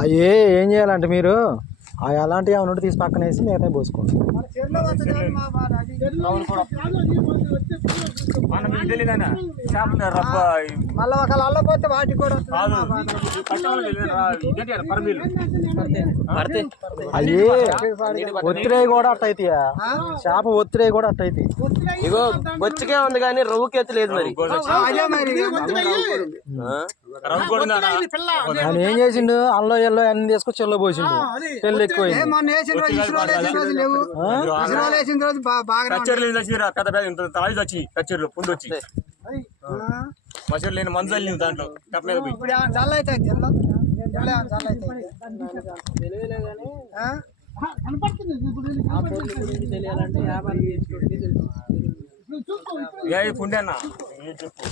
అవి ఏం చేయాలంటే మీరు అవి అలాంటివి ఏమైనా తీసి పక్కన వేసి మిగతా పోసుకోండి. మళ్ళీ ఒకళ్ళు అల్లపోతే వాటికి కూడా అవి ఒత్తిడి కూడా అట్ట అవుతాయా? చేప ఒత్తిడి కూడా అట్ట అవుతాయి. ఇగో బొచ్చుకే ఉంది కానీ రవ్వుకి ఎత్తు లేదు. మరి ఆయన ఏం చేసిండు? అల్లో ఎల్లో అన్ని తీసుకొచ్చి చెల్లో పోసిండు. పెళ్ళి ఎక్కువ మసూరు లేని మందు చల్లి దాంట్లో పుండి అన్న చెప్పు.